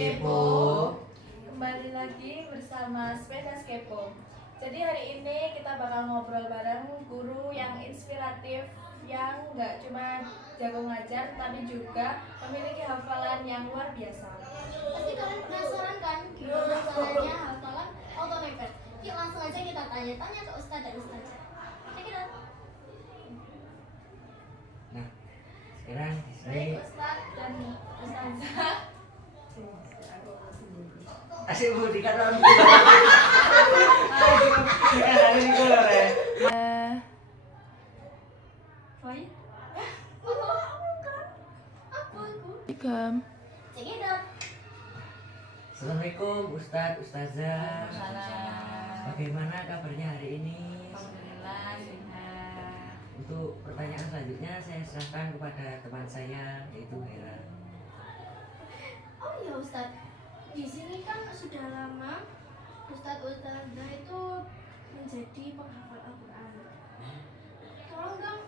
Kepo. Kembali lagi bersama Sepeda Kepo. Jadi hari ini kita bakal ngobrol bareng guru yang inspiratif, yang nggak cuma jago ngajar tapi juga memiliki hafalan yang luar biasa. Pasti kalian penasaran kan gimana caranya hafalan automaker? Yuk langsung aja kita tanya-tanya ke Ustadz dan Ustazah. Check it out. Nah, sekarang di sini Baik Ustadz dan Ustazah. asik bu dikata orang tua. Ada di kolor ya. Roy? Apa aku? Ikam. Check it out. Assalamualaikum Ustadz, Ustazah. Waalaikumsalam. Bagaimana kabarnya hari ini? Alhamdulillah sehat. Untuk pertanyaan selanjutnya saya serahkan kepada teman saya yaitu Hera. Oh iya Ustadz, di sini kan sudah lama Ustadz Ustazah itu menjadi penghafal Al-Quran. Tolong dong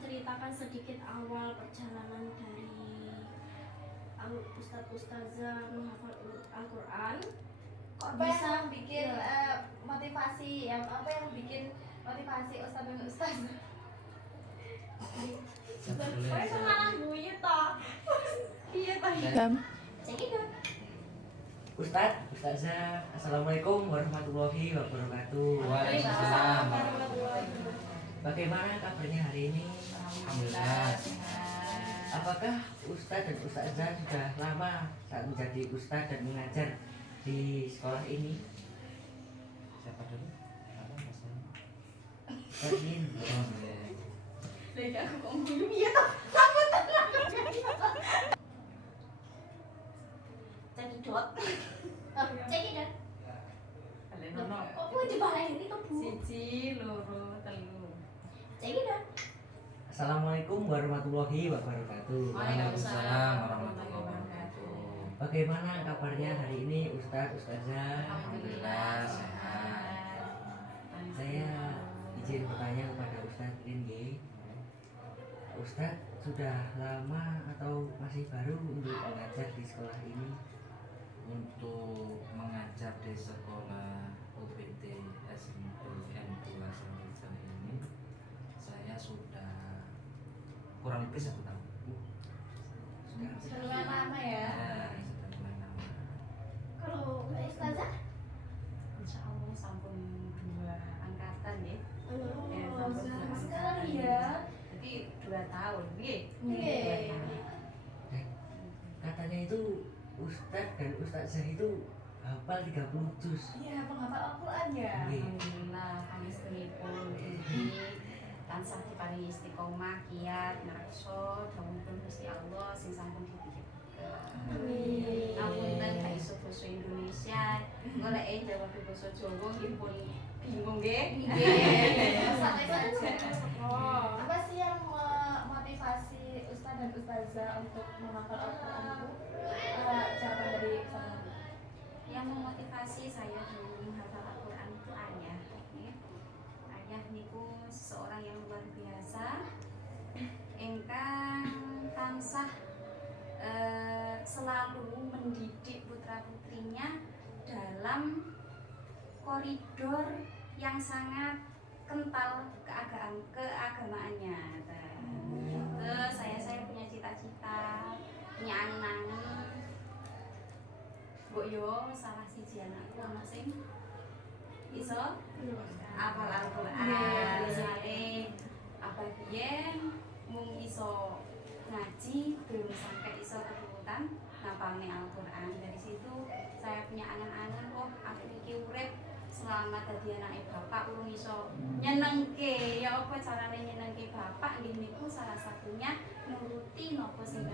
ceritakan sedikit awal perjalanan dari Ustadz Ustazah menghafal Al-Quran. Kok Apa bisa yang bikin ya, motivasi, apa yang bikin motivasi Ustadz dan Ustazah? Kok semangat guyu toh? Iya toh. check it out. Ustadz, Ustazah, Assalamualaikum warahmatullahi wabarakatuh. Waalaikumsalam warahmatullahi wabarakatuh. Bagaimana kabarnya hari ini? Alhamdulillah sehat. Apakah Ustadz dan Ustazah sudah lama saat menjadi Ustadz dan mengajar di sekolah ini? Siapa dulu? Tadin. Lagi aku kok guyu ya. Check it out. Check it out. Kok gue dibalain itu bu? Siji, loro, telu. Check it out. Assalamualaikum warahmatullahi wabarakatuh. Waalaikumsalam warahmatullahi wabarakatuh. Bagaimana kabarnya hari ini Ustadz, Ustazah? Alhamdulillah sehat. Saya izin bertanya kepada Ustadz Rindy. Ustadz sudah lama atau masih baru untuk mengajar di sekolah ini? Untuk mengajar di sekolah UPT SMP N2 Sambijang ini saya sudah kurang lebih 1 tahun. Sudah lumayan lama ya. Sudah lumayan lama. Kalau Mbak Ustazah? Insya Allah sampun 2 angkatan ya. Oh, sama sekali ya. Jadi 2 tahun, nggih. Iya. Katanya itu Ustadz dan Ustazah itu hafal 30 juz. Iya, penghafal Al-Quran ya. Iya. Alhamdulillah kami sedheripun ugi tansah diparingi istiqomah, kiat, nakso, dawuhipun Gusti Allah sing sampun dipijakaken. Amin. Ngapunten gak iso basa Indonesia, goleke jawab basa Jawa nggih pun bingung nggih. Sampai saja. Apa sih yang memotivasi Ustadz dan Ustazah untuk menghafal Al-Quran itu? Jawaban dari Ustazah. Yang memotivasi saya dulu menghafal Al-Quran itu ayah. Ayah niku seseorang yang luar biasa, ingkang tansah selalu mendidik putra putrinya dalam koridor yang sangat kental keagamaannya. Terus saya punya cita-cita, punya angen-angen. Mbok yo salah siji anakku ana sing iso hafal Al-Qur'an. Misale apa biyen mung iso ngaji belum sampai iso keturutan ngapalne Al-Qur'an. Dari situ saya punya angan-angan, oh aku iki urip selama dadi anake bapak urung iso nyenengke. Ya apa carane nyenengke bapak? Nggih niku salah satunya nuruti napa sing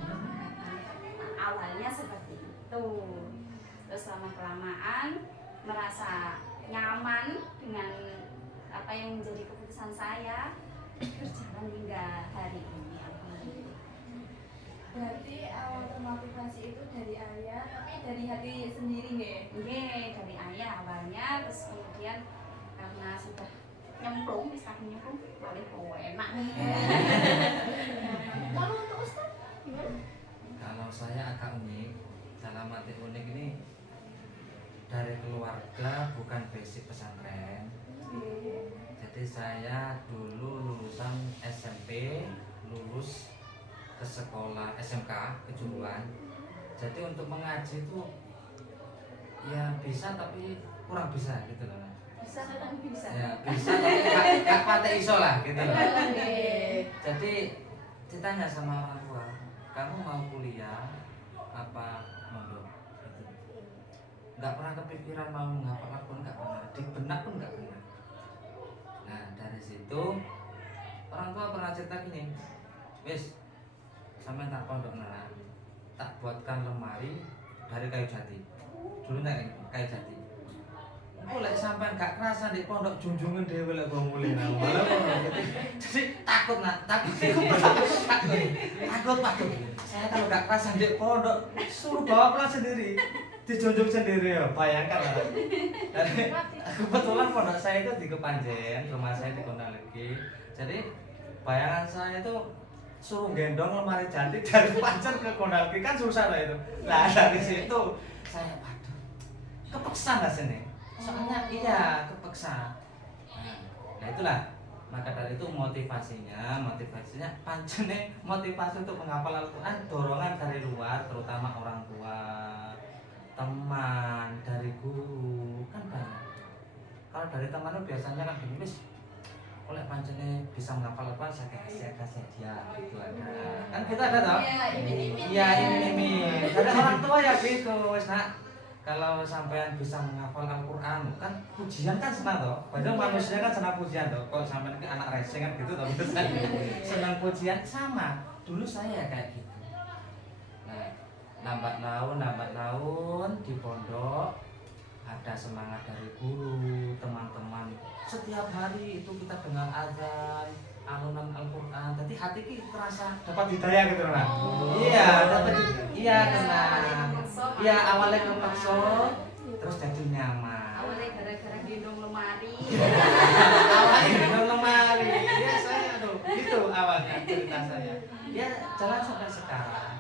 awalnya seperti itu. Terus lama-kelamaan merasa nyaman dengan apa yang menjadi keputusan saya, berjalan hingga hari ini. Alhamdulillah. Berarti awal termotivasi itu dari ayah, tapi dari hati sendiri nggih? Nggih, dari ayah awalnya, terus kemudian karena sudah nyemplung, bisa nyemplung, paling enak. Kalau untuk Ustadz gimana? Kalau saya agak unik dalam Batik Unik ini dari keluarga bukan basic pesantren. Jadi saya dulu lulusan SMP, lulus ke sekolah SMK kejuruan. Jadi untuk mengaji itu ya bisa tapi kurang bisa gitu loh. Bisa kan bisa. Ya bisa tapi gak pate iso lah gitu loh. Jadi ditanya sama orang tua, kamu mau kuliah apa mondok? Gitu. Nggak pernah kepikiran mau menghafal pun nggak pernah, di benak pun nggak pernah. Nah dari situ orang tua pernah cerita gini, wis sampai tak pondok nara, tak buatkan lemari dari kayu jati. Dulu nek kayu jati. Aku lek sampean gak kerasa di pondok junjungan dhewe lek wong mulih nang malah pondok. Jadi takut nak, takut. Saya kalau gak kerasa di pondok suruh bawa pulang sendiri. Dijunjung sendiri ya, bayangkan lah. Dan kebetulan pondok saya itu di Kepanjen, rumah saya di Kondalegi. Jadi bayangan saya itu suruh gendong lemari jati dari Pancen ke Kondalegi kan susah lah itu. Nah dari situ saya waduh kepeksa nggak sini? Soalnya iya kepeksa. Nah itulah maka dari itu motivasinya pancene motivasi untuk menghafal Al-Quran dorongan dari luar terutama orang tua, teman, dari guru kan banyak. Kalau dari teman itu biasanya kan gini wis oleh pancene bisa menghafal Al-Quran saya kasih dia gitu ada kan kita ada tau? Iya iming-iming. Dari orang tua ya gitu wis nak. Kalau sampean bisa menghafal Al-Quran kan pujian kan senang toh. Padahal manusia kan senang pujian toh. Kalau sampean ke anak racing kan gitu toh biasanya. Senang pujian sama. Dulu saya kayak gitu. Nah, lambat laun di pondok ada semangat dari guru, teman-teman. Setiap hari itu kita dengar azan, alunan Al-Quran. Jadi hati kita terasa dapat hidayah gitu lah. Iya, dapat iya tenang. Iya awalnya kepaksa, terus jadi nyaman. Awalnya gara-gara gendong lemari. Awalnya gendong lemari. Ya saya tuh, itu awalnya cerita saya. Ya jalan sampai sekarang.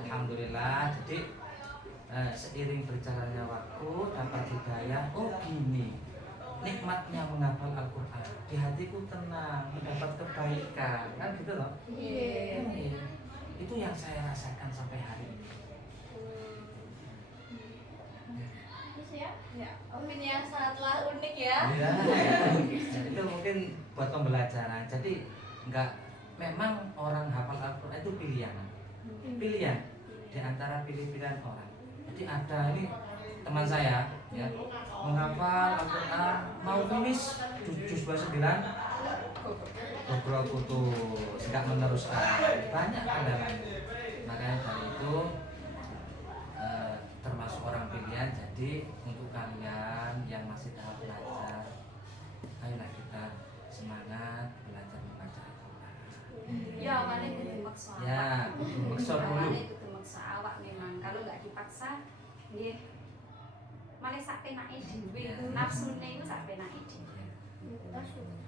Alhamdulillah. Jadi seiring berjalannya waktu dapat hidayah. Oh gini, nikmatnya menghafal Al-Quran. Di hatiku tenang, mendapat kebaikan. Kan gitu loh. Iya. Itu yang saya rasakan sampai hari ini. Ya, opini yang sangatlah unik ya. Ya, itu mungkin buat pembelajaran. Jadi memang orang hafal Al-Quran itu pilihan di antara pilihan orang. Jadi ada ini teman saya ya menghafal Al-Quran mau finish juz 29 beberapa putus nggak meneruskan banyak kendalanya. Makanya dari itu termasuk orang pilihan. Jadi untuk kalian yang masih tahap belajar, ayolah kita semangat belajar membaca Al-Quran. Ya awalnya kudu maksa. Ya, kudu maksa dulu. Awalnya kudu maksa awak memang. Kalau nggak dipaksa, nggih malah sak penake dhewe. Ya. Nafsune iku sak penake dhewe. Kita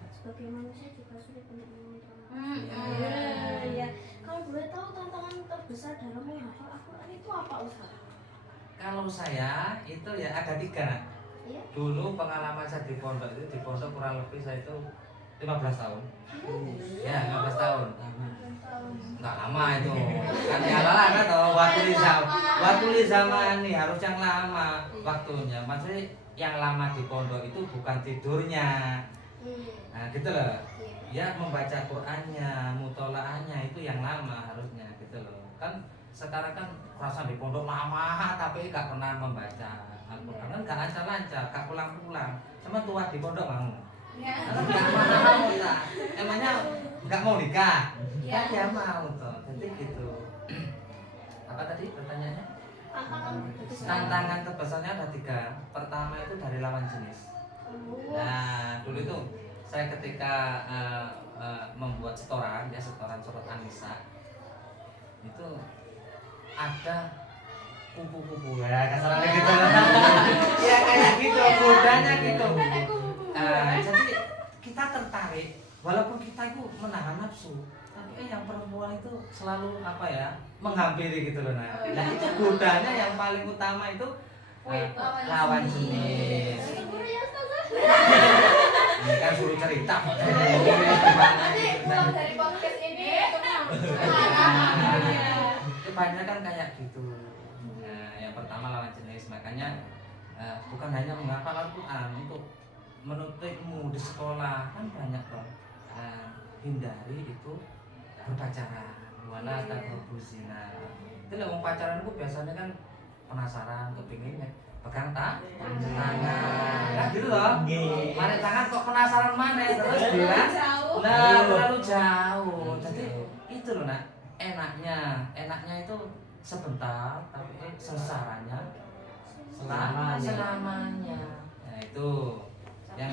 sebagai manusia juga sulit untuk mengontrol. Iya. Kalau boleh tahu tantangan terbesar dalam menghafal Al-Quran itu apa Ustaz? Kalau saya itu ya ada 3. Iya. Dulu pengalaman saya di pondok kurang lebih saya itu 15 tahun. Ya 15 tahun. Enggak lama itu. Kan ya lah kan toh waktu di zaman nih harus yang lama waktunya. Maksudnya yang lama di pondok itu bukan tidurnya. Nah gitu loh. Ya membaca Qur'annya, mutolaahnya itu yang lama harusnya gitu loh. Kan sekarang kan perasaan di pondok lama tapi gak pernah membaca Al-Quran kan gak lancar-lancar, gak pulang-pulang. Sama tua di pondok mau. Karena gak mau lah. Emangnya gak mau nikah? Kan ya mau tuh. Jadi gitu. Apa tadi pertanyaannya? Tantangan terbesarnya ada 3. Pertama itu dari lawan jenis. Nah dulu itu saya ketika membuat setoran surat An-Nisa itu ada kupu-kupu ya kasarannya gitu. Ya kayak gitu, godanya gitu. Jadi kita tertarik walaupun kita itu menahan nafsu, tapi yang perempuan itu selalu apa ya, menghampiri gitu loh. Nah itu godanya yang paling utama itu lawan jenis. Guru ya Ustazah. Ini kan suruh cerita. Nanti pulang dari podcast ini Kebanyakan kayak gitu. Nah, yang pertama lawan jenis, makanya bukan hanya menghafal Al-Quran, untuk menuntut ilmu di sekolah kan banyak dong. Hindari itu berpacaran, wala taqrabuz zina. Itu lah wong pacaran itu biasanya kan penasaran, kepinginnya pegang tangan, nah gitu loh. Mari tangan kok penasaran mana, terus bilang nah terlalu jauh. Jadi itu loh nak, enaknya itu sebentar, tapi sesarannya selamanya. Nah itu yang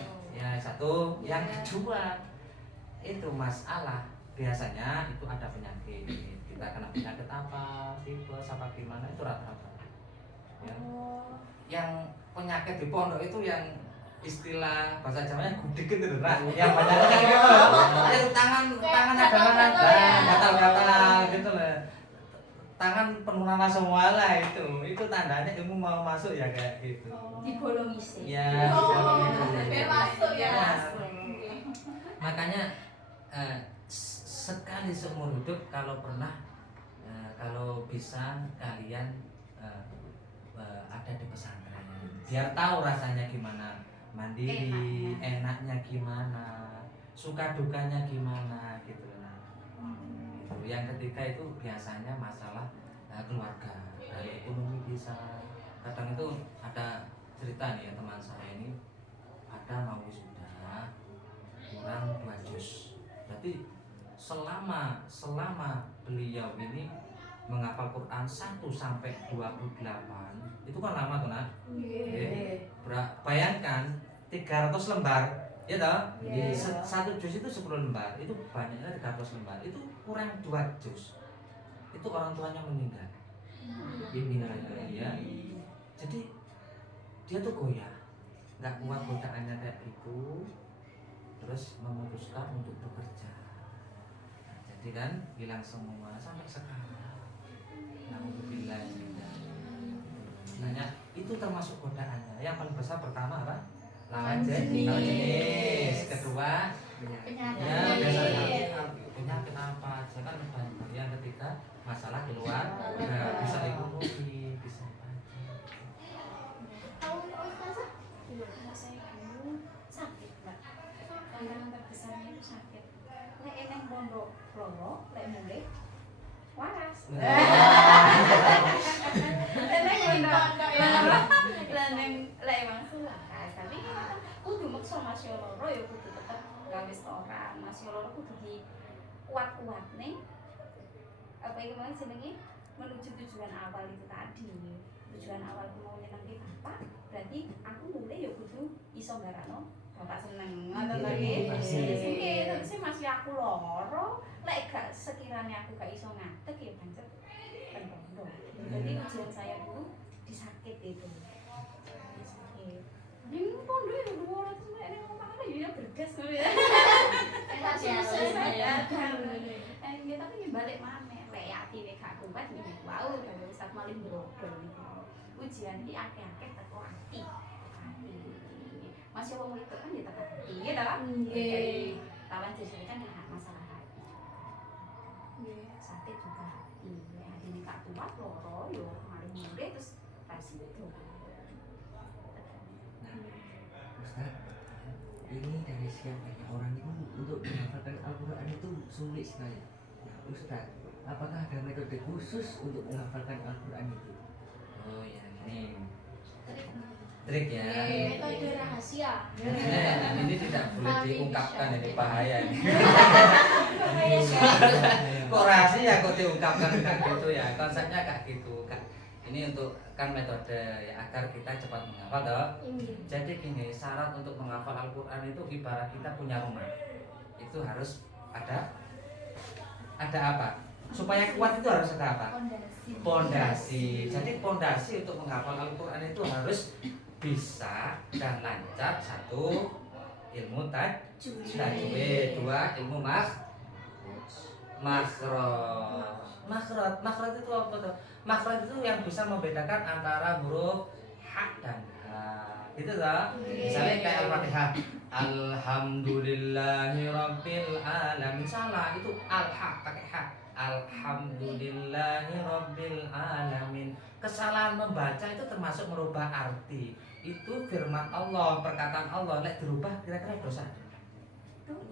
satu. Yang kedua itu masalah biasanya itu ada penyakit. Kita kena penyakit apa, tipes apa gimana, itu rata-rata ya. Yang penyakit di pondok itu yang istilah bahasa Jawanya gudik gitu loh, yang banyak kayak gitu loh. Yang tangan ada gatal-gatal gitu loh. Tangan penuh nama semua lah itu tandanya ilmu mau masuk ya kayak gitu. Dibolongi sih. Ya, biar masuk ya. Makanya sekali seumur hidup kalau pernah kalau bisa kalian ada di pesantren, biar tahu rasanya gimana mandiri, enaknya gimana, suka dukanya gimana gitu. Nah, itu. Yang ketiga itu biasanya masalah keluarga, dari ekonomi bisa. Kadang itu ada cerita nih ya, teman saya ini ada mau wisuda kurang 2 juz. Berarti selama beliau ini menghafal Quran 1 sampai 28 itu kan lama tuh nak. Bayangkan 300 lembar ya toh. Satu juz itu 10 lembar, itu banyaknya 300 lembar, itu kurang 2 juz. Itu orang tuanya meninggal. Ya. Jadi dia tuh goyah, nggak kuat godaannya kayak gitu, terus memutuskan untuk bekerja. Nah, jadi kan hilang semua sampai sekarang. Alhamdulillah. Nanya itu termasuk godaannya. Yang paling besar pertama apa? Lawan jenis. Kedua penyakit apa? Saya kan banyak. Yang ketiga masalah keluar, bisa ekonomi, bisa Kalau Ustazah Saya dulu sakit mbak, tantangan terbesarnya itu sakit. Lek eneng pondok loro, lek mulai waras. Lek emang waras, tapi kudu maksa masih loro ya kudu tetep gawe restoran, masih loro kudu di kuat-kuat nih. Apa yang kemarin jenenge menuju tujuan awal itu tadi. Tujuan awal mau nyenengke bapak, berarti aku mulai ya kudu iso garano bapak seneng. Ngoten lagi. Nggih, terus masih aku loro, lek gak sekiranya aku gak iso ngadeg ya pancet ben pondok. Jadi ujian saya dulu disakit itu. Disakit. Ning pondok ya 200 nek ning omah ya bergas ngono ya. enak biasa. Tapi balik maneh lek atine gak kuat nek wau karo Ustaz Malim Brodol niku. Ujian iki akeh-akeh teko ati. Masih wong itu kan ya teko ati, ya ta? Nggih. Lawan jenis kan masalah hati. Nggih, sakit juga hati. Hatine gak kuat loro yo maling mulai terus pas itu. Nah, Ustaz, ini dari sekian banyak orang itu untuk menghafalkan Al-Quran itu sulit sekali. Nah, Ustaz, apakah ada metode khusus untuk menghafalkan Al-Quran itu? Oh ya, ini trik ya. Metode rahasia. Ini tidak boleh diungkapkan, ini bahaya ini. Kok rahasia kok diungkapkan kayak gitu ya? Konsepnya kayak gitu. Ini untuk kan metode ya agar kita cepat menghafal toh. Jadi gini, syarat untuk menghafal Al-Quran itu ibarat kita punya rumah. Itu harus ada apa? Supaya kuat itu harus ada apa? Pondasi. Jadi pondasi untuk menghafal Al-Quran itu harus bisa dan lancar. Satu, ilmu tajwid, 2 ilmu makhraj itu apa tuh? Makhraj itu yang bisa membedakan antara huruf ha dan ha. Gitu toh? Misalnya kayak Al-Fatihah, Alhamdulillahirabbil alamin. Salah, itu al-ha pakai ha. Alhamdulillahirabbil alamin. Kesalahan membaca itu termasuk merubah arti. Itu firman Allah, perkataan Allah, lek dirubah kira-kira dosa.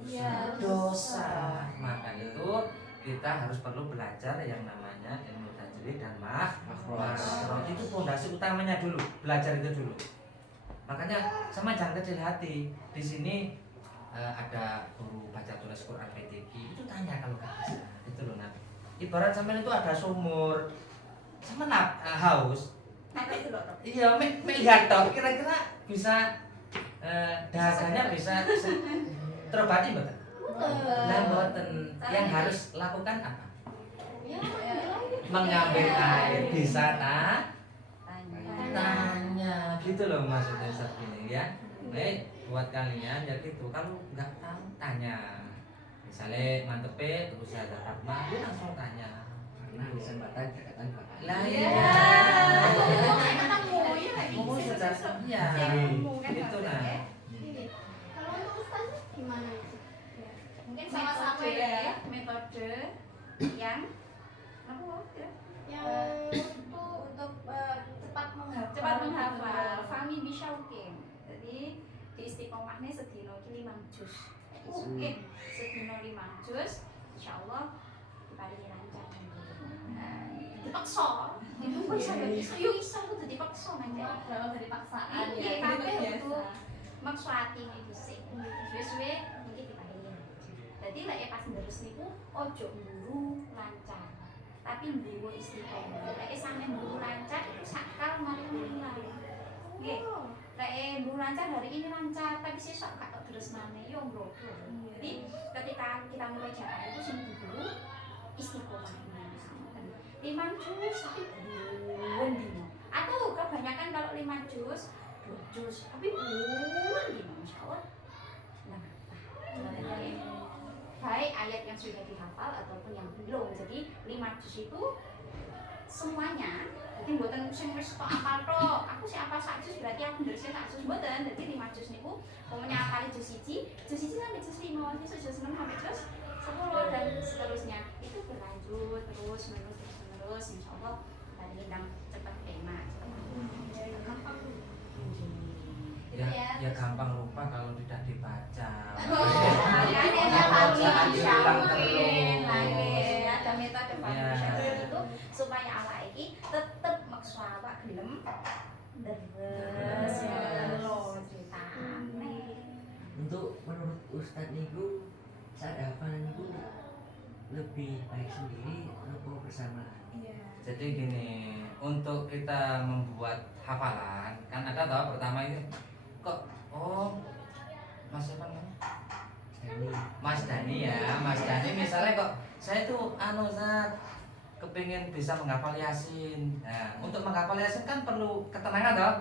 Iya. Dosa. Maka itu kita harus perlu belajar yang namanya ilmu tajwid dan makhraj. Itu fondasi utamanya dulu, belajar itu dulu. Makanya sama jangan kecil hati. Di sini ada guru baca tulis Quran PTQ itu tanya kalau nggak bisa. Itu loh Nak. Ibarat sampean itu ada sumur, sama haus. Tapi itu loh. Iya, melihat toh kira-kira bisa dahaganya bisa terobati mboten? Lah mboten. Yang harus lakukan apa? Ya, Mengambil air bisa Tanya. tanya gitu loh maksudnya saat ini ya. Baik buat kalian ya gitu, kalau nggak tahu tanya. Misalnya mantepe terus ada Rahma, lu langsung tanya. Karena kesempatan catatan bakal. Lah Iya. iya. Ngomong secara iya. Itu nah. kalau untuk ustazah gimana itu? Mungkin Sama-sama metode ya. metode yang apa ya? Yang Untuk cepat menghafal. Cepat menghafal. Fahmi bisyauqin. Jadi di istiqomahnya sedino ki 5 juz. Oke, sedino 5 juz. Insyaallah diparingi lancar. Nah, dipaksa. Kok iso yo iso kudu dipaksa manja. Kalau dari paksaan Iya, ya. kabeh itu kudu biasa. maksa atine dhisik. Suwe-suwe iki diparingi lancar. Dadi lek pas terus niku ojo mburu lancar. Tapi mburu istiqomah. Lek sampe mburu lancar itu sakal mari hilang. Nggih. Lek mburu lancar hari ini lancar, tapi sesuk gak tok terus maneh yo mbrodo. Jadi ketika kita mulai jalan itu sing dulu istiqomah. 5 juz tapi bulan dino. Atau kebanyakan kalau 5 juz 2 juz tapi bulan dino insyaallah. Nah, baik ayat yang sudah dihafal ataupun yang belum. Jadi 5 juz itu semuanya. Jadi mboten sing wis kok apal tok. Aku sih apal sak juz berarti aku ndresnya sak juz mboten. Jadi 5 juz niku pokoknya apal juz 1 sampai juz 5, juz 6 sampai juz 10 dan seterusnya. Itu berlanjut terus menerus insyaallah dari yang cepat enak. Ya gampang lupa kalau tidak dibaca. Bacaan diulang ada metode Ya. itu supaya awak iki tetep maksa awak gelem deres lo ceritane. Untuk menurut Ustadz niku saat hafalan niku lebih baik sendiri atau bersamaan? Jadi gini, untuk kita membuat hafalan kan ada toh pertama ini kok Mas siapa namanya? Jadi Mas Dani ya, Mas Dani misalnya kok saya tuh Ustaz kepingin bisa menghafal Yasin. Nah, untuk menghafal Yasin kan perlu ketenangan toh.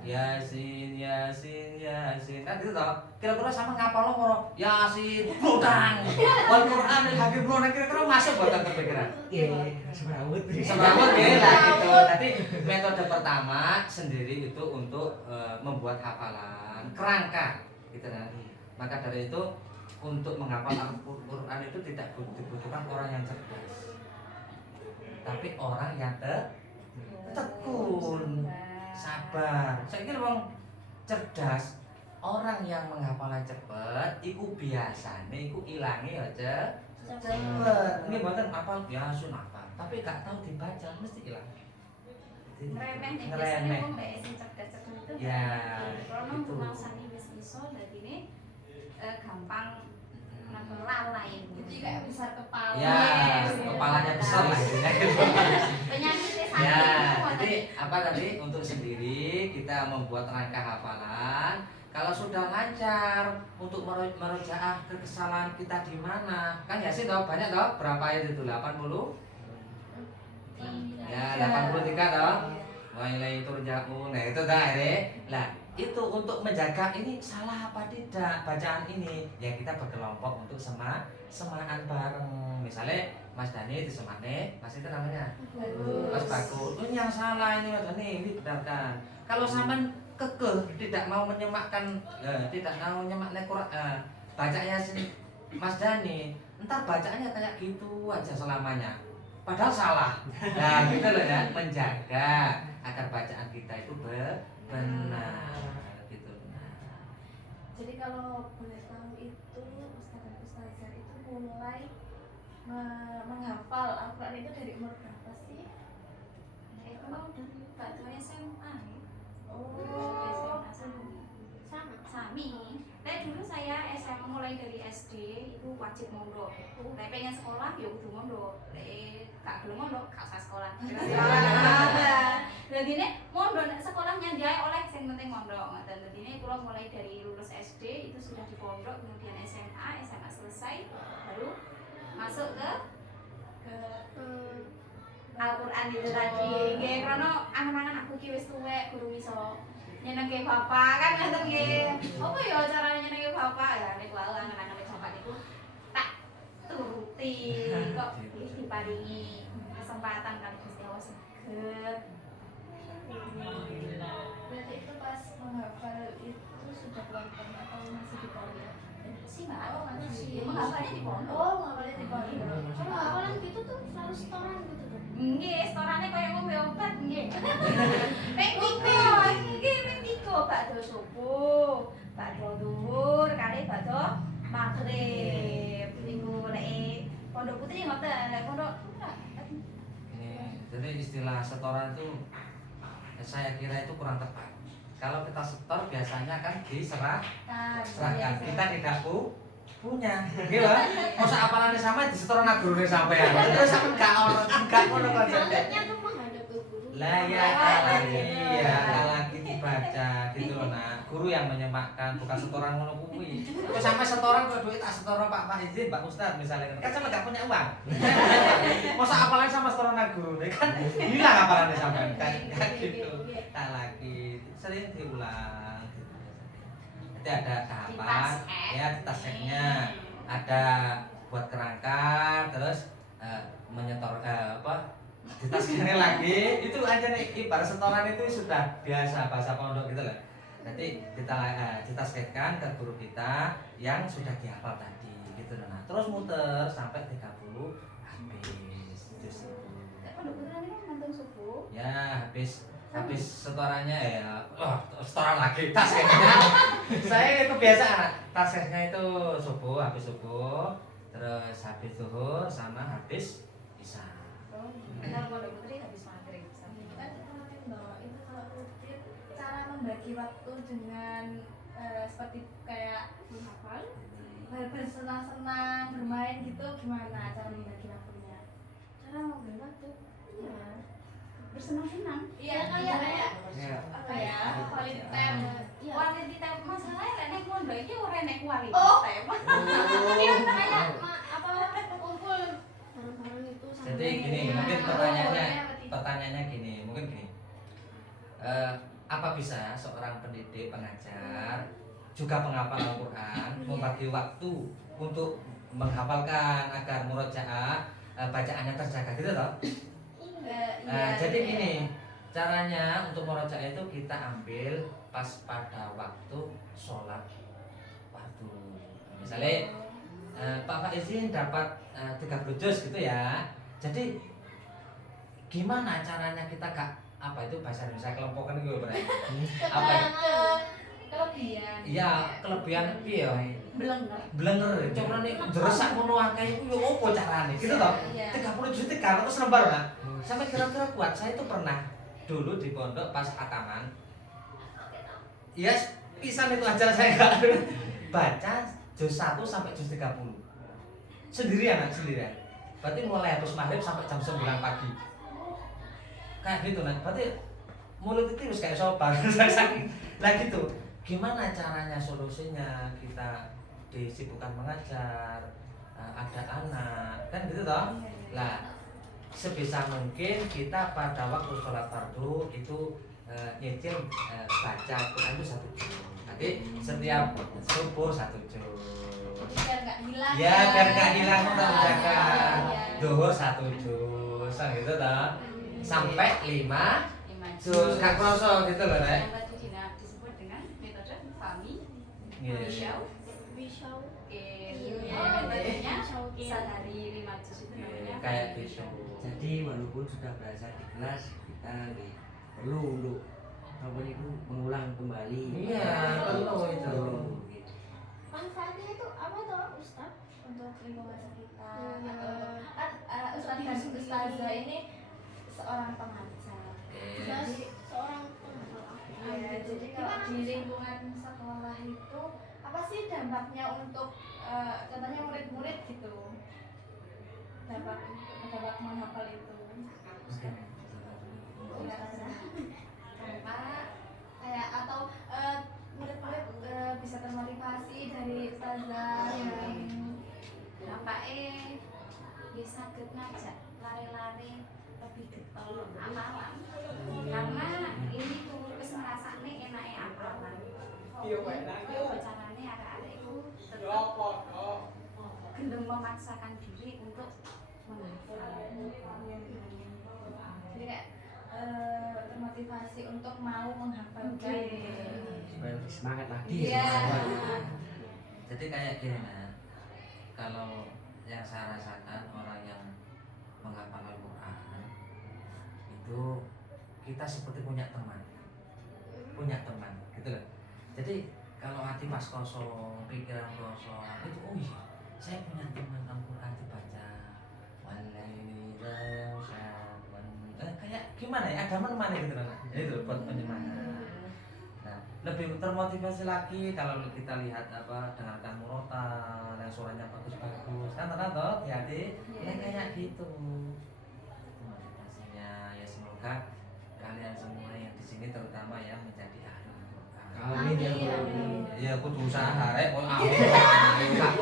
Yasin, Yasin, Yasin. Kan gitu toh. Kira-kira sama ngapal lo Yasin, Qur'an. Wal Qur'an lil Habibun kira-kira masuk buat kepikiran. iya, semrawut. Semrawut ya lah gitu. Tadi metode pertama sendiri itu untuk membuat hafalan kerangka gitu kan. Maka dari itu untuk menghafal Al-Qur'an itu tidak dibutuhkan orang yang cerdas. Tapi orang yang tekun, sabar. Saya kira wong cerdas, orang yang menghafalnya cepet, iku biasanya iku ilangi aja cepet. Ini buatan apal biasa apa, tapi gak tahu dibaca mesti hilang. Ngeremeh nih biasanya Ngeremeh. wong mbek sing cerdas-cerdas itu. Ya, Kalau itu. menguasani wis iso dadi ini gampang lalai. Jadi kayak besar kepala. Ya, kepalanya besar lah intinya. Penyakitnya sakit. Ya, itu jadi apa tadi untuk sendiri kita membuat rangka hafalan. Kalau sudah lancar untuk merujaah kesalahan kita di mana? Kan Yasin toh banyak toh, berapa ayat itu? 80? Ya, 83 toh. Wa ilaihi turja'un. Nah, itu dah akhirnya. Lah, itu untuk menjaga ini salah apa tidak bacaan ini, ya kita berkelompok untuk semaan bareng. Misalnya Mas Dani disemane, Mas itu namanya Mas Bagus, ini yang salah ini Mas Dani, ini benarkan. Kalau sampean kekeh tidak mau menyemakkan, tidak mau menyemakkan Quran, bacanya Mas Dani, ntar bacaannya kayak gitu aja selamanya, padahal salah. Nah gitu loh ya, menjaga agar bacaan kita itu benar gitu. Jadi kalau boleh tahu itu Ustaz dan Ustazah itu mulai menghafal Al-Quran itu dari umur berapa sih? Emang dari waktu SMA ya? Oh, Sama. Sami. Tapi dulu saya SMA mulai dari SD itu wajib mondok. Tapi pengen sekolah ya kudu mondok. Gak gelem mondok gak usah sekolah. Jadi ini mondok sekolahnya dia oleh yang penting mondok. Dan jadi ini kula mulai dari lulus SD itu sudah di pondok, kemudian SMA selesai baru masuk ke Al-Quran itu tadi. Nggih karena angan-angan aku ki wis tuwek guru iso nyenengke bapak kan ngoten nggih. Apa ya carane nyenengke bapak ya nek wae angan-angan bapak niku tak turuti kok diparingi kesempatan kali Gusti Allah saged. berarti itu pas menghafal itu sudah pelan-pelan atau masih di pondok? Si Mbak, Oh, masih. menghafalnya di pondok. Oh, menghafalnya di pondok. Kalau hafalan gitu tuh selalu setoran gitu tuh. Nggih, storane kaya ngombe obat nggih. Ping 3, nggih ping 3 bakdo subuh, bakdo zuhur, kali bakdo maghrib. Niku nek Pondok Putri ngoten, nek pondok Ini, jadi istilah setoran itu saya kira itu kurang tepat. Kalau kita setor biasanya kan diserahkan, kita tidak punya, gitu loh. Masa apalannya sama disetor anak guru sampean, terus sampean gak ngono konsepnya. Semangatnya tuh menghadap ke guru. Lah ya tak lagi dibaca gitu loh nak. Guru yang menyemakkan, bukan setoran ngono kuwi. Terus sampai setoran kok duit tak setoran Pak izin Pak Ustaz misalnya kan sama gak punya uang. Masa apalan sama setoran anak guru kan hilang apalannya sampean kan gitu. Tak lagi sering diulang. Nanti ada tahapan ya di tasnya ada buat kerangka terus menyetor di tasnya lagi itu aja nih ibarat setoran itu sudah biasa bahasa pondok gitu lah. Nanti kita ditaskan ke guru kita yang sudah dihafal tadi gitu nah. Terus muter sampai 30 habis itu sih. Pondok Putri ini ngantung subuh. Ya habis setorannya ya setoran lagi tasnya. Saya itu biasa anak tasnya itu habis subuh terus habis zuhur sama habis isya. Kalau Pondok Putri habis maghrib. Kan kemarin bahwa itu kalau rutin cara membagi waktu dengan seperti kayak menghafal, bersenang-senang, bermain gitu gimana cara membagi waktunya? Cara mau waktu. Iya. Bersenang-senang. Iya kayak Ya. apa ya? Quality time. Iya. Quality time masalahnya lek nek mondok iki ora nek quality Oh. time. Iya kayak apa kumpul bareng-bareng itu sampai. Jadi gini, mungkin pertanyaannya gini, mungkin gini. Apa bisa seorang pendidik, pengajar, juga penghafal Al-Quran membagi waktu untuk menghafalkan agar murojaah bacaannya terjaga gitu loh? Jadi gini, caranya untuk murojaah itu kita ambil pas pada waktu sholat fardu. Misalnya Pak izin dapat 30 juz gitu ya. Jadi gimana caranya kita apa itu bahasa Indonesia kelompokan gitu berarti? Apa ya? Kelebihan. Iya, kelebihan piye ya? Blenger. Blenger, cuma nih jeresak ngono akeh iku yo opo carane gitu toh. Iya. 30 juz 300 lembar lah. Sampai kira-kira kuat. Saya itu pernah dulu di pondok pas hataman. Iya, pisan itu aja saya enggak baca juz 1 sampai juz 30. Sendirian. Berarti mulai habis maghrib sampai jam 9 pagi. Kayak gitu nah. Berarti mulut itu harus kayak sopan. Lah gitu. Gimana caranya solusinya? Kita disibukkan mengajar, ada anak, kan gitu toh? Lah sebisa mungkin kita pada waktu sholat fardu itu nyicil baca Quran itu 1 juz. Nanti setiap subuh 1 juz. Jadi biar nggak hilang. Ya biar gak hilang kita menjaga. Iya. Duhur 1 juz, gitu toh. Sampai 5 5 juz. Gak kroso gitu loh, Rek. yang tadi disebut dengan metode Fahmi Iya. Michelle Bisa. metodenya Oke. sehari 5 juz itu namanya Kayak Fahmi gitu. Michelle. Jadi walaupun sudah belajar di kelas, kita perlu untuk apa itu mengulang kembali. Iya, perlu itu. Gitu. Manfaatnya itu apa toh Ustaz? Untuk lingkungan sekitar Iya. atau kan ustadz dan ustazah ini seorang pengajar. Jelas seorang penghafal Al-Quran Iya, gitu. jadi kalau di lingkungan sekolah itu apa sih dampaknya untuk contohnya murid-murid gitu, dampak menghafal itu. Dampak kayak atau murid-murid bisa termotivasi dari ustazah yang Dampaknya ya saged ngajak lari-lari lebih getol amalan karena ini tuh wis ngrasakne enake amalan. Carane arek-arek itu tetap gelem memaksakan diri untuk menghafal. jadi kayak termotivasi untuk mau menghafalkan. Supaya lebih semangat lagi. Iya. semangat. Jadi kayak gini nah, kalau yang saya rasakan orang yang menghafal Al-Quran itu kita seperti punya teman gitu loh. Jadi kalau hati pas kosong, pikiran kosong itu oh iya saya punya teman Al-Quran dibaca walaili la yaghsha kayak gimana ya ada mana gitu loh. Itu buat penyemangat. Nah, lebih termotivasi lagi kalau kita lihat apa dengarkan murotal yang suaranya bagus-bagus kan toh hati-hati yang kayak gitu motivasinya ya semoga kalian semua yang di sini terutama yang menjadi ahli Al-Quran. Amin ya Allah. Amin. Ya kudu usaha rek oh amin.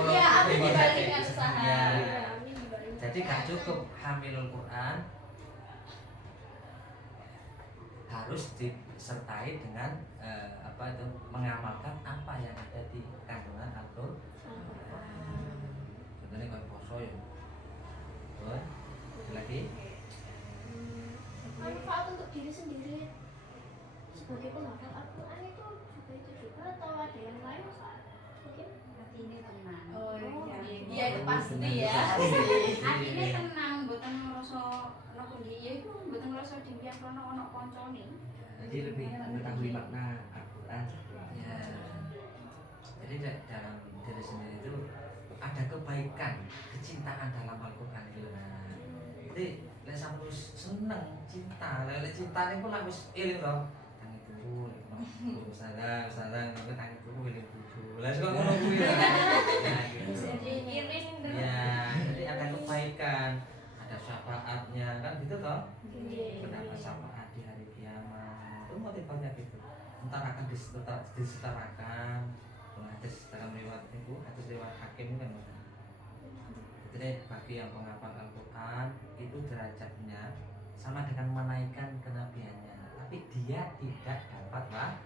Iya, amin dibalik dengan usaha. Ya. Amin dibalik. Jadi gak cukup hamilul Quran, harus disertai dengan apa itu mengamalkan apa yang ada di kandungan Al-Quran. Contohnya kayak poso ya. Betul. Lagi Manfaat untuk diri sendiri sebagai penghafal Al-Quran itu juga atau ada yang lain Ustaz? Mungkin Atine tenang. Oh iya. iya itu pasti ya. Atine tenang mboten ngrasa ana pundi ya iku mboten ngrasa dhewe ana ana kancane. Jadi lebih mengetahui makna Al-Quran. ya. Jadi dalam diri sendiri itu ada kebaikan, kecintaan dalam Al-Quran itu. Nah, jadi lek sampeyan seneng cinta, lek cinta niku lak wis eling to. Tangi tuku, salah niku tangi tuku eling bojo. Lah kok ngono kuwi. Nah, gitu. Jadi iring dulu. Ya, jadi ada kebaikan, ada syafaatnya kan gitu toh. Kenapa syafaat di hari kiamat? Itu motivasinya gitu. Entar akan disetarakan. Hadis dalam riwayat itu, hadis riwayat Hakim kan. Jadi bagi yang penghafal Al-Quran itu derajatnya sama dengan menaikkan kenabiannya, tapi dia tidak dapat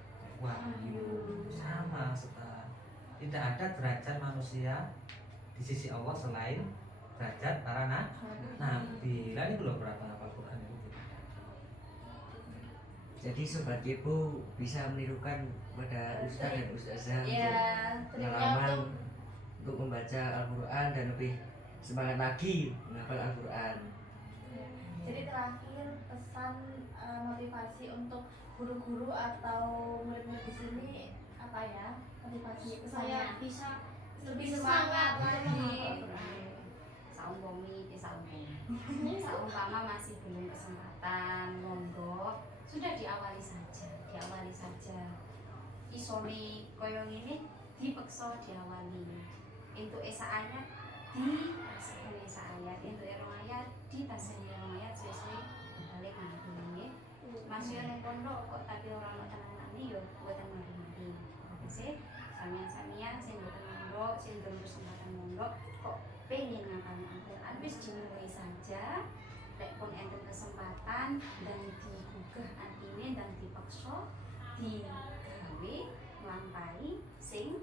wahyu sama setara. Tidak ada derajat manusia di sisi Allah selain derajat para nabi. Lah ini belum berapa hafal Quran itu. Jadi sobat kepo bisa menirukan pada ustaz dan ustazah Ya, untuk pengalaman untuk membaca Al-Quran dan lebih semangat lagi menghafal Al-Quran. Jadi terakhir pesan motivasi untuk guru-guru atau murid-murid di sini apa ya? Motivasi saya pesannya bisa lebih semangat lagi. Saumpama masih belum kesempatan monggo sudah diawali saja isone koyo ngene dipeksa diawali untuk esa ayat di esa ayat untuk rong ayat di rong ayat sesuai balik nanti nggih masih ning pondok kok tapi ora ono tenanane yo boten mari-mari sih sampeyan sing boten mondok sing belum kesempatan mondok kok pengen ngapalin Al-Quran wis dimulai saja lek pun enten kesempatan dan digugah atine dan dipaksa digawe nglampahi sing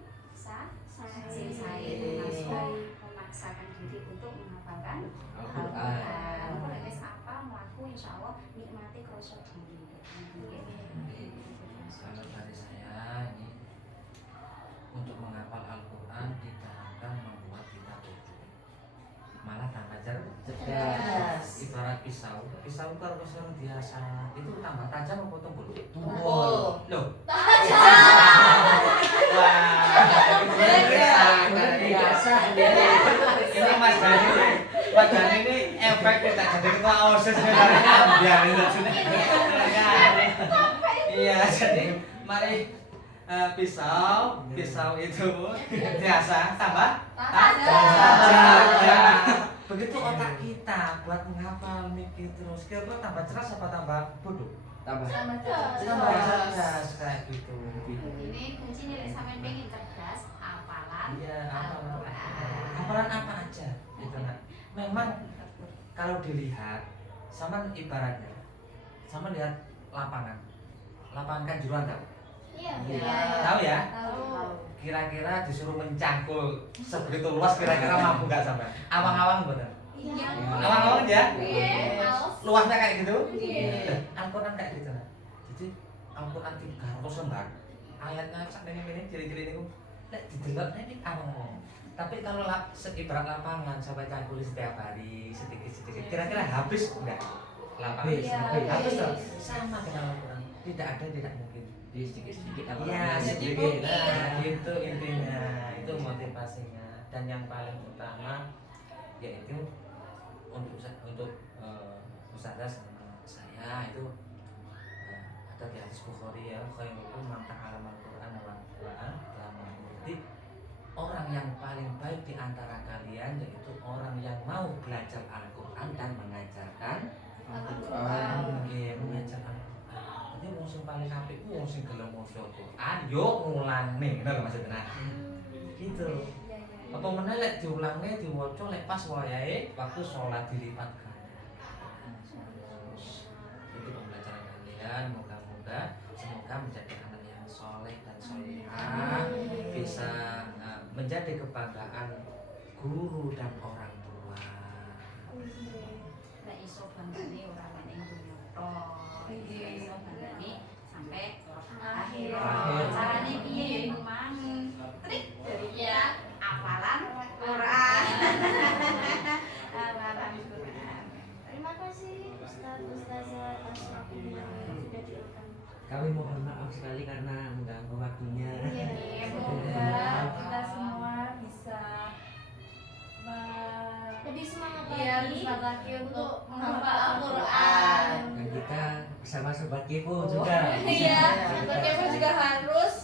sing sae termasuk memaksakan diri untuk menghafalkan Al-Quran. Kalau wis apa mlaku insyaallah nikmati krasa diri. Kalau dari saya ini untuk menghafal Al-Quran tidak akan membuat kita bodoh, malah tambah cerdas. Ibarat pisau kalau pisau biasa itu tambah tajam apa tumpul? Tumpul. Loh, Biasa. ini Mas Dhani ini efek kita jadi ketua OSIS sebenarnya biar itu. Iya, jadi mari pisau itu biasa tambah tajam. Begitu otak kita buat menghafal mikir terus, kira-kira tambah cerdas apa tambah bodoh? Tambah. Tambah cerdas kayak gitu. Ini kuncinya lek sampean pengen cerdas, hafalan Iya, Al-Quran. hafalan apa aja gitu nah. Memang kalau dilihat sama ibaratnya sama lihat lapangan kanjuruhan tahu? Iya. Tahu ya? Tahu. Kira-kira disuruh mencangkul sebegitu luas kira-kira mampu nggak sampai? Awang-awang bener? Iya. Awang-awang ya? Iya. Luasnya kayak gitu? Iya. Al-Quran kayak gitu nah. Jadi Al-Quran 300 lembar ayatnya sak ini ciri-ciri ini nek didelok nek ini awang-awang. Tapi kalau ibarat lapangan sampai cangkul setiap hari sedikit-sedikit kira-kira habis enggak? Lapangan Habis. habis toh? Sama dengan Al-Quran. Tidak ada yang tidak mungkin. Di sedikit-sedikit apa Iya, namanya? sedikit. Nah, itu intinya, itu motivasinya. Dan yang paling utama yaitu untuk ustazah sama saya itu ada di hadis Bukhari ya, khairukum man ta'allama al-Qur'an wa 'allamahu. Jadi orang yang paling baik di antara kalian yaitu orang yang mau belajar Al-Qur'an dan mengajarkan Al-Qur'an. Mengajar Al-Qur'an. Jadi wong sing paling apik ku wong sing gelem maca Quran yo ngulangne, ngono lho maksudnya. Gitu. Apa meneh lek diulangne diwaca lek pas wayahe waktu sholat dilipat ganda. Itu pembelajaran kalian, moga-moga semoga menjadi anak yang soleh dan solehah, bisa menjadi kebanggaan guru dan orang tua. Nek iso banggane ora ning dunya tok. Iso banggane sampai akhir. Carane piye ya iku mang? Trik dari kita hafalan Quran. Hafalan Quran. Terima kasih Ustazah Tasyakunya sudah diundang. Kami mohon maaf sekali karena mengganggu waktunya. Semoga kita semua bisa Lebih semangat semangat lagi untuk menghafal Al-Quran. Al-Quran. Dan kita bersama Sobat Kepo juga. Iya, Sobat juga harus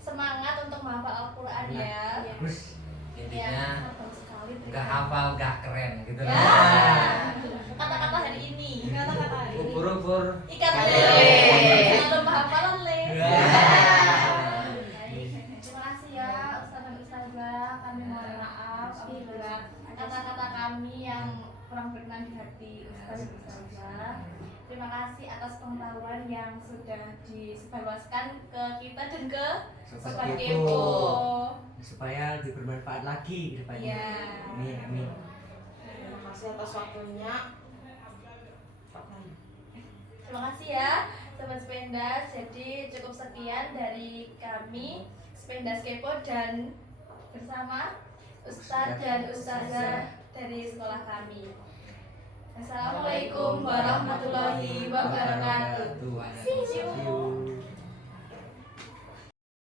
semangat untuk menghafal Al-Quran ya. Terus Intinya Betul sekali. nggak hafal nggak keren gitu loh. Ya. Kata-kata hari ini. Kata-kata hari ini. Ubur-ubur Ikan lele. lele. Jangan lupa hafalan le. Ya. Terima kasih ya Ustaz dan Ustazah. Kami mohon maaf apabila kata-kata kami yang kurang berkenan di hati Ustaz dan Ustazah. Terima kasih atas pengetahuan yang sudah disebarluaskan ke kita dan ke Sobat Kepo. supaya lebih bermanfaat lagi ke depannya. Iya. Amin. Terima kasih atas waktunya. Terima kasih ya Sobat Spendas. Jadi cukup sekian dari kami Spendas Kepo dan bersama Ustadz dan Ustazah dari sekolah kami. Assalamualaikum warahmatullahi wabarakatuh. See you.